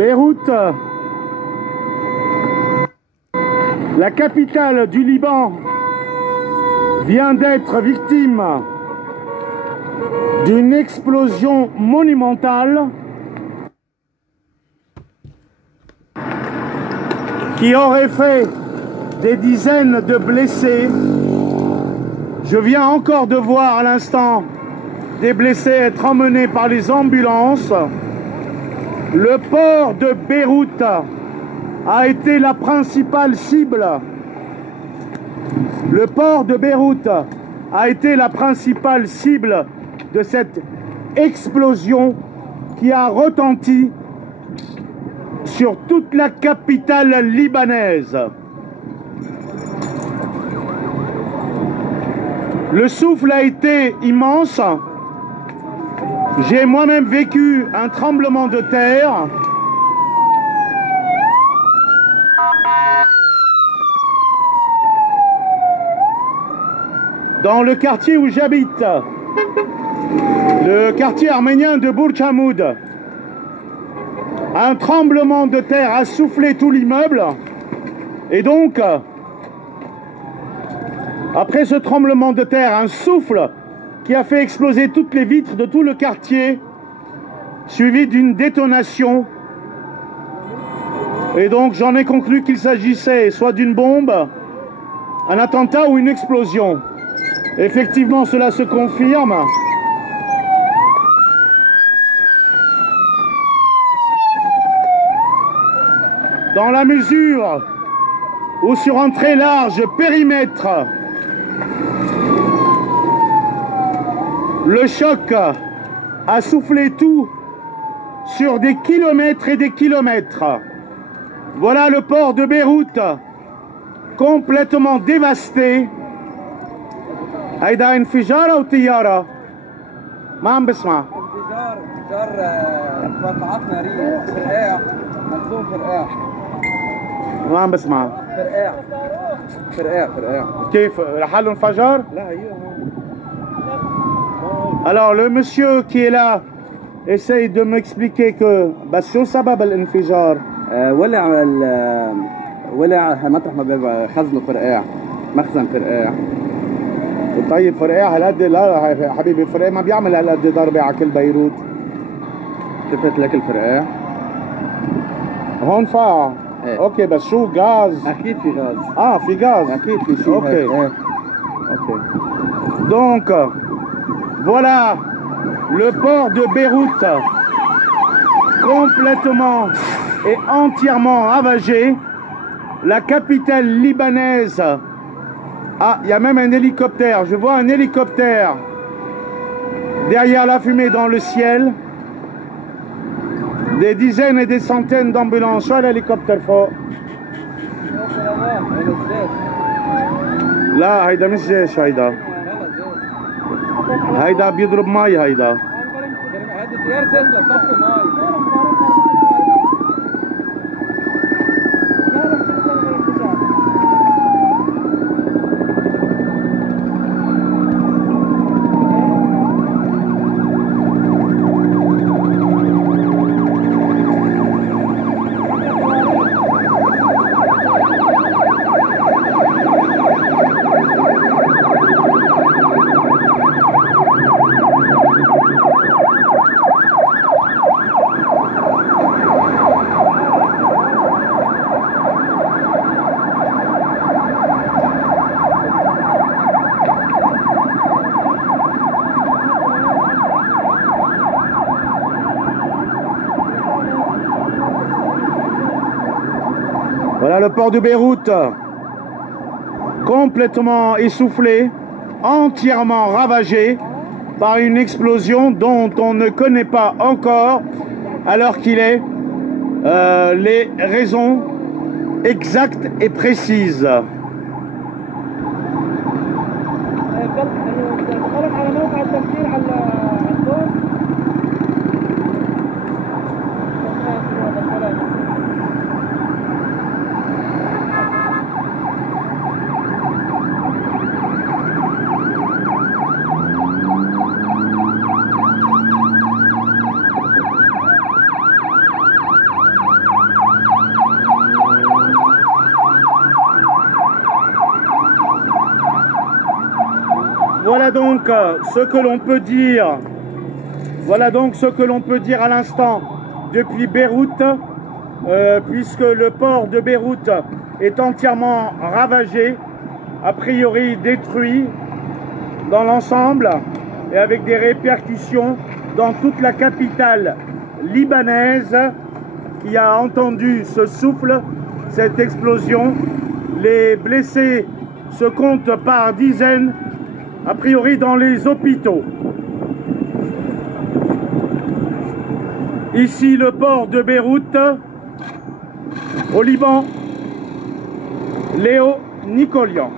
Beyrouth, la capitale du Liban, vient d'être victime d'une explosion monumentale qui aurait fait des dizaines de blessés. Je viens encore de voir à l'instant des blessés être emmenés par les ambulances. Le port de Beyrouth a été la principale cible. Le port de Beyrouth a été la principale cible de cette explosion qui a retenti sur toute la capitale libanaise. Le souffle a été immense. J'ai moi-même vécu un tremblement de terre. Dans le quartier où j'habite, le quartier arménien de Burj Hamoud, un tremblement de terre a soufflé tout l'immeuble. Et donc, après ce tremblement de terre, un souffle qui a fait exploser toutes les vitres de tout le quartier, suivi d'une détonation. Et donc j'en ai conclu qu'il s'agissait soit d'une bombe, un attentat ou une explosion. Effectivement, cela se confirme. Dans la mesure où sur un très large périmètre, le choc a soufflé tout sur des kilomètres et des kilomètres. Voilà le port de Beyrouth complètement dévasté. هيدا انفجار او طياره؟ ما عم بسمع. انفجار فرقعات ناريه فرقاع مخزون فرقاع. ما عم بسمع. فرقاع. كيف لحاله انفجر؟ لا هي. Alors le monsieur qui est là essaye de m'expliquer que بس شو سبب الانفجار؟ ولع مطرح ما خزنوا فرقاع، مخزن فرقاع. طيب فرقاع هالقد؟ لا حبيبي فرقاع ما بيعمل هالقد ضربه على كل بيروت. شفت لك الفرقاع؟ هون فاع. ايه. اوكي بس شو غاز؟ اكيد في غاز. في غاز. اكيد في شيء. اوكي. ايه. اوكي. Donc voilà le port de Beyrouth complètement et entièrement ravagé. La capitale libanaise. Ah, il y a même un hélicoptère. Je vois un hélicoptère derrière la fumée dans le ciel. Des dizaines et des centaines d'ambulances. Soit l'hélicoptère fort. لا هيدا مش جيش هيدا. هيدا بيضرب مي هيدا. Voilà le port de Beyrouth, complètement essoufflé, entièrement ravagé par une explosion dont on ne connaît pas encore, alors qu'il est, les raisons exactes et précises. Voilà donc ce que l'on peut dire. Voilà donc ce que l'on peut dire à l'instant depuis Beyrouth, puisque le port de Beyrouth est entièrement ravagé, a priori détruit dans l'ensemble et avec des répercussions dans toute la capitale libanaise qui a entendu ce souffle, cette explosion. Les blessés se comptent par dizaines, a priori dans les hôpitaux. Ici le port de Beyrouth, au Liban, Léo Nicolian.